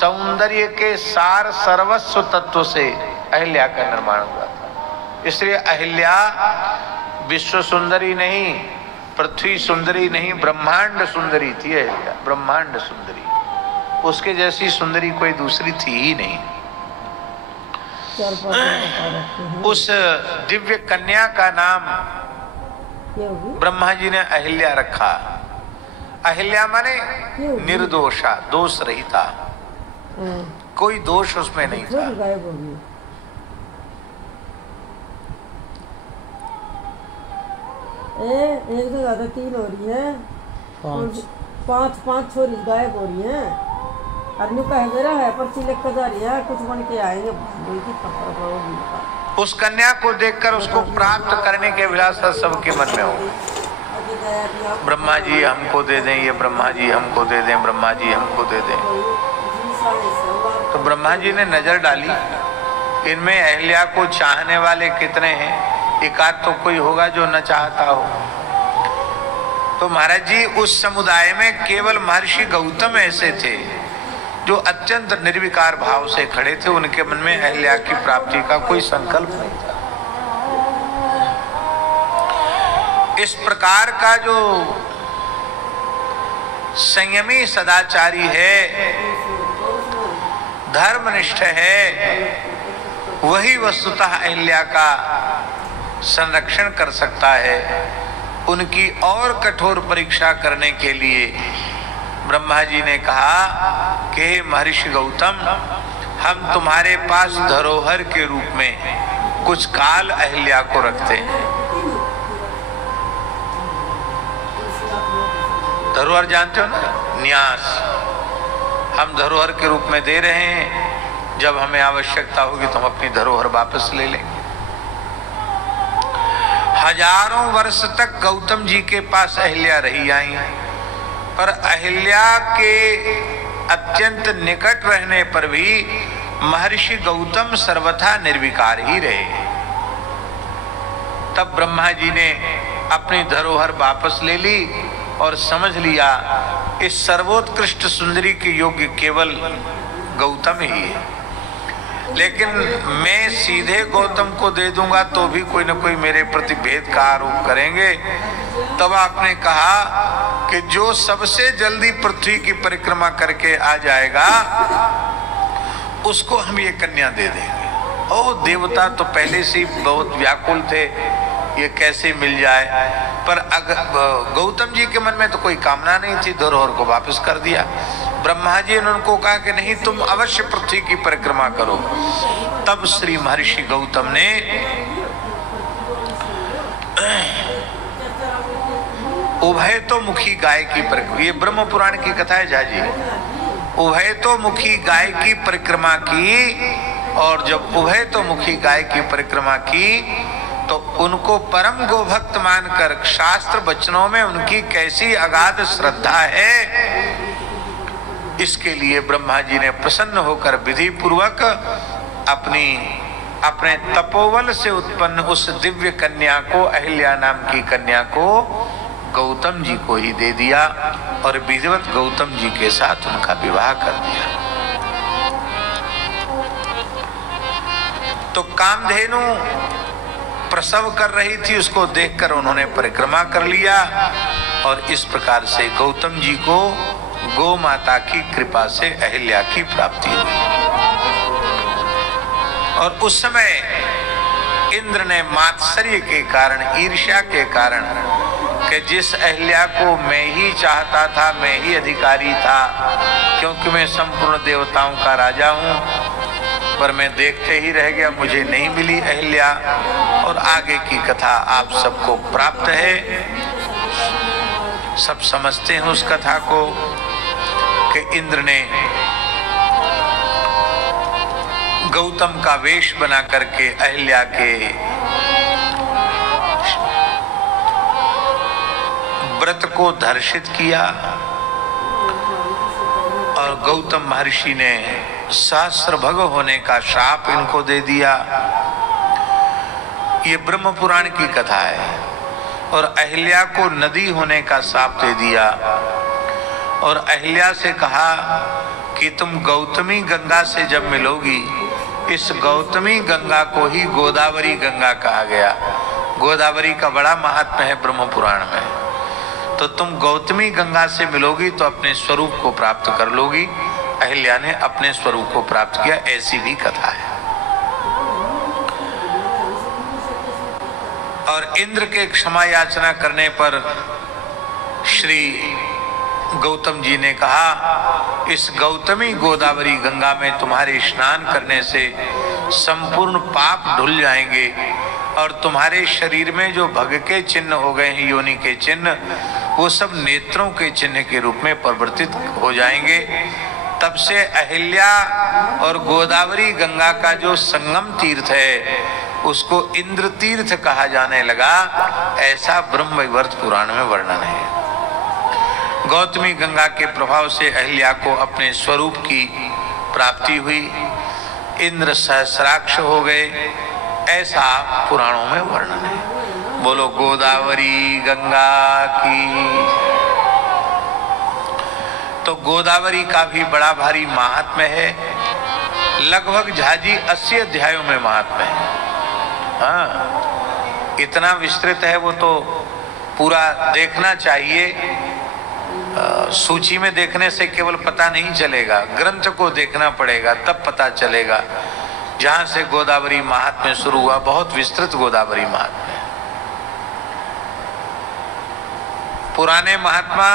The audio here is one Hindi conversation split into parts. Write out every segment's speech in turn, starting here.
सौंदर्य के सार सर्वस्व तत्व से अहिल्या का निर्माण हुआ था। इसलिए अहिल्या विश्व सुंदरी नहीं, पृथ्वी सुंदरी नहीं, ब्रह्मांड सुंदरी थी अहिल्या, ब्रह्मांड सुंदरी। उसके जैसी सुंदरी कोई दूसरी थी ही नहीं। उस दिव्य कन्या का नाम ब्रह्मा जी ने अहिल्या रखा। अहिल्या माने निर्दोषा, दोष रहिता, कोई दोष उसमें नहीं था। एक से ज्यादा 3 हो रही है, 5 छोरी गायब हो रही है। अन्य कह मेरा है पर्ची लेकर जा रही है, कुछ बन के आएंगे। उस कन्या को देखकर उसको प्राप्त करने के अभिलाषा सबके मन में हो। ब्रह्मा जी हमको दे दें, ये ब्रह्मा जी हमको दे दें, ब्रह्मा जी हमको दे दें। तो ब्रह्मा जी ने नजर डाली, इनमें अहिल्या को चाहने वाले कितने हैं, एकाध तो कोई होगा जो न चाहता हो। तो महाराज जी उस समुदाय में केवल महर्षि गौतम ऐसे थे जो अत्यंत निर्विकार भाव से खड़े थे। उनके मन में अहिल्या की प्राप्ति का कोई संकल्प नहीं था। इस प्रकार का जो संयमी सदाचारी है, धर्मनिष्ठ है, वही वस्तुतः अहिल्या का संरक्षण कर सकता है। उनकी और कठोर परीक्षा करने के लिए ब्रह्मा जी ने कहा कि हे महर्षि गौतम, हम तुम्हारे पास धरोहर के रूप में कुछ काल अहिल्या को रखते हैं। धरोहर जानते हो ना, न्यास। हम धरोहर के रूप में दे रहे हैं, जब हमें आवश्यकता होगी तो हम अपनी धरोहर वापस ले लेंगे। हजारों वर्ष तक गौतम जी के पास अहिल्या रही आई, पर अहिल्या के अत्यंत निकट रहने पर भी महर्षि गौतम सर्वथा निर्विकार ही रहे। तब ब्रह्मा जी ने अपनी धरोहर वापस ले ली और समझ लिया इस सर्वोत्कृष्ट सुंदरी के योग्य केवल गौतम ही है। लेकिन मैं सीधे गौतम को दे दूंगा तो भी कोई न कोई मेरे प्रति भेद का आरोप करेंगे। तब आपने कहा कि जो सबसे जल्दी पृथ्वी की परिक्रमा करके आ जाएगा उसको हम ये कन्या दे देंगे। ओ देवता तो पहले से ही बहुत व्याकुल थे, ये कैसे मिल जाए। पर गौतम जी के मन में तो कोई कामना नहीं थी, धरोहर को वापस कर दिया। ब्रह्मा जी ने उनको कहा कि नहीं, तुम अवश्य पृथ्वी की परिक्रमा करो। तब श्री महर्षि गौतम ने उभय तो मुखी गाय की परिक्रमा, ये ब्रह्म पुराण की कथा है झाजी, उभय तो मुखी गाय की परिक्रमा की। और जब उभय तो मुखी गाय की परिक्रमा की तो उनको परम गोभक्त मानकर शास्त्र वचनों में उनकी कैसी अगाध श्रद्धा है, इसके लिए ब्रह्मा जी ने प्रसन्न होकर विधि पूर्वक अपने तपोबल से उत्पन्न उस दिव्य कन्या को, अहिल्या नाम की कन्या को गौतम जी को ही दे दिया और विधिवत गौतम जी के साथ उनका विवाह कर दिया। तो कामधेनु प्रसव कर रही थी, उसको देखकर उन्होंने परिक्रमा कर लिया और इस प्रकार से गौतम जी को गौ माता की कृपा से अहिल्या की प्राप्ति हुई। और उस समय इंद्र ने मात्सर्य के कारण, ईर्ष्या के कारण, कि जिस अहिल्या को मैं ही चाहता था, मैं ही अधिकारी था, क्योंकि मैं संपूर्ण देवताओं का राजा हूं, पर मैं देखते ही रह गया, मुझे नहीं मिली अहिल्या। और आगे की कथा आप सबको प्राप्त है, सब समझते हैं उस कथा को कि इंद्र ने गौतम का वेश बना करके अहिल्या के व्रत को धर्षित किया और गौतम महर्षि ने सहस्त्रभग होने का श्राप इनको दे दिया। ये ब्रह्म पुराण की कथा है। और अहिल्या को नदी होने का श्राप दे दिया और अहिल्या से कहा कि तुम गौतमी गंगा से जब मिलोगी, इस गौतमी गंगा को ही गोदावरी गंगा कहा गया। गोदावरी का बड़ा महात्म्य है ब्रह्म पुराण में। तो तुम गौतमी गंगा से मिलोगी तो अपने स्वरूप को प्राप्त कर लोगी। अहिल्या ने अपने स्वरूप को प्राप्त किया, ऐसी भी कथा है। और इंद्र के क्षमा याचना करने पर श्री गौतम जी ने कहा, इस गौतमी गोदावरी गंगा में तुम्हारे स्नान करने से संपूर्ण पाप धुल जाएंगे और तुम्हारे शरीर में जो भग के चिन्ह हो गए हैं, योनि के चिन्ह, वो सब नेत्रों के चिन्ह के रूप में परिवर्तित हो जाएंगे। तब से अहिल्या और गोदावरी गंगा का जो संगम तीर्थ है उसको इंद्र तीर्थ कहा जाने लगा। ऐसा ब्रह्मवैवर्त पुराण में वर्णन है। गौतमी गंगा के प्रभाव से अहिल्या को अपने स्वरूप की प्राप्ति हुई, इंद्र सहस्राक्ष हो गए, ऐसा पुराणों में वर्णन है। बोलो गोदावरी गंगा की। तो गोदावरी का भी बड़ा भारी महात्म्य है। लगभग झाजी 80 अध्यायों में महात्म्य है। हाँ, इतना विस्तृत है वो, तो पूरा देखना चाहिए। सूची में देखने से केवल पता नहीं चलेगा, ग्रंथ को देखना पड़ेगा, तब पता चलेगा। जहां से गोदावरी महात्म्य शुरू हुआ, बहुत विस्तृत गोदावरी महात्म्य। पुराने महात्मा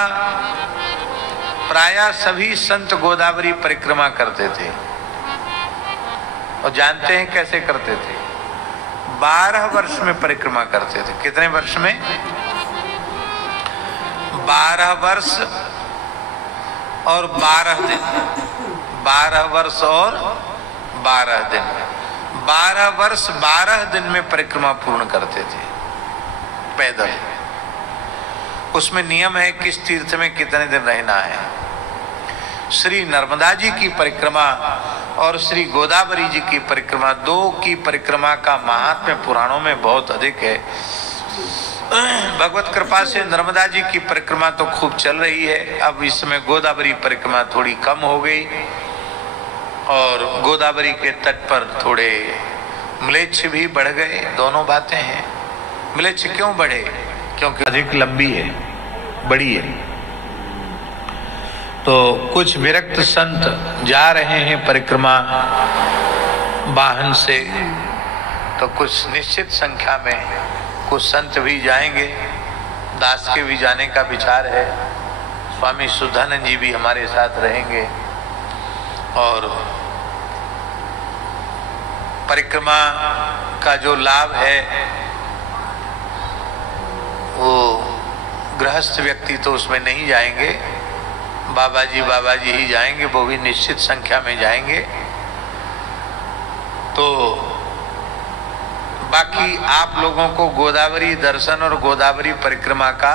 प्रायः सभी संत गोदावरी परिक्रमा करते थे। और जानते हैं कैसे करते थे? 12 वर्ष में परिक्रमा करते थे। कितने वर्ष में? 12 वर्ष और 12 दिन। 12 वर्ष और 12 दिन। 12 वर्ष 12 दिन में परिक्रमा पूर्ण करते थे पैदल। उसमें नियम है किस तीर्थ में कितने दिन रहना है। श्री नर्मदा जी की परिक्रमा और श्री गोदावरी जी की परिक्रमा, दो की परिक्रमा का महात्म्य पुराणों में बहुत अधिक है। भगवत कृपा से नर्मदा जी की परिक्रमा तो खूब चल रही है। अब इस समय गोदावरी परिक्रमा थोड़ी कम हो गई और गोदावरी के तट पर थोड़े म्लेच्छ भी बढ़ गए। दोनों बातें हैं। म्लेच्छ क्यों बढ़े? क्योंकि अधिक लंबी है, बड़ी है। तो कुछ विरक्त संत जा रहे हैं परिक्रमा वाहन से, तो कुछ निश्चित संख्या में कुछ संत भी जाएंगे। दास के भी जाने का विचार है। स्वामी सुधानंद जी भी हमारे साथ रहेंगे। और परिक्रमा का जो लाभ है वो गृहस्थ व्यक्ति तो उसमें नहीं जाएंगे, बाबा जी ही जाएंगे, वो भी निश्चित संख्या में जाएंगे। तो बाकी आप लोगों को गोदावरी दर्शन और गोदावरी परिक्रमा का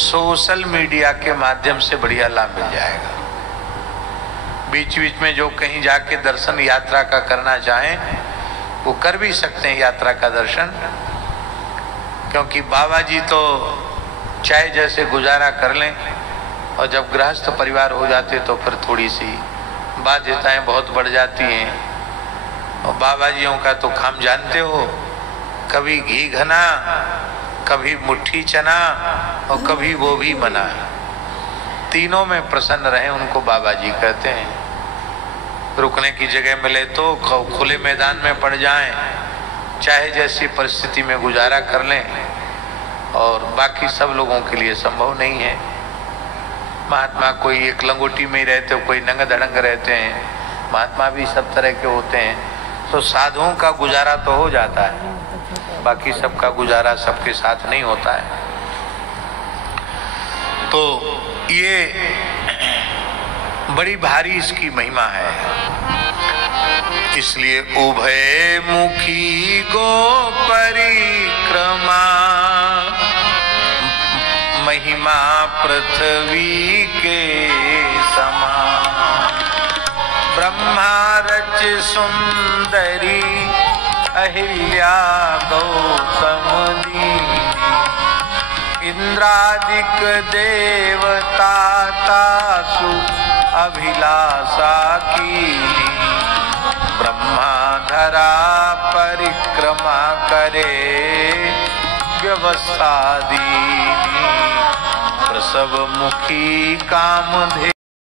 सोशल मीडिया के माध्यम से बढ़िया लाभ मिल जाएगा। बीच बीच में जो कहीं जाके दर्शन यात्रा का करना चाहें वो कर भी सकते हैं, यात्रा का दर्शन। क्योंकि बाबा जी तो चाहे जैसे गुजारा कर लें, और जब गृहस्थ परिवार हो जाते तो फिर थोड़ी सी बाध्यताएं बहुत बढ़ जाती हैं। और बाबा जियों का तो खाम जानते हो, कभी घी घना, कभी मुट्ठी चना और कभी वो भी मना। तीनों में प्रसन्न रहे उनको बाबा जी कहते हैं। रुकने की जगह मिले तो खुले मैदान में पड़ जाएं, चाहे जैसी परिस्थिति में गुजारा कर लें। और बाकी सब लोगों के लिए संभव नहीं है। महात्मा कोई एक लंगोटी में ही रहते हो, कोई नंग धड़ंग रहते हैं। महात्मा भी सब तरह के होते हैं। तो साधुओं का गुजारा तो हो जाता है, बाकी सबका गुजारा सबके साथ नहीं होता है। तो ये बड़ी भारी इसकी महिमा है। इसलिए उभय मुखी गो परिक्रमा, महिमा पृथ्वी के समान। ब्रह्मा रच सुंदरी, अहिल्या गौतम दीनी। इंद्रादिक देवता तासु अभिलाषा कीनी। ब्रह्मा धरा परिक्रमा करे व्यवस्था दीनी। प्रसव मुखी कामधेनु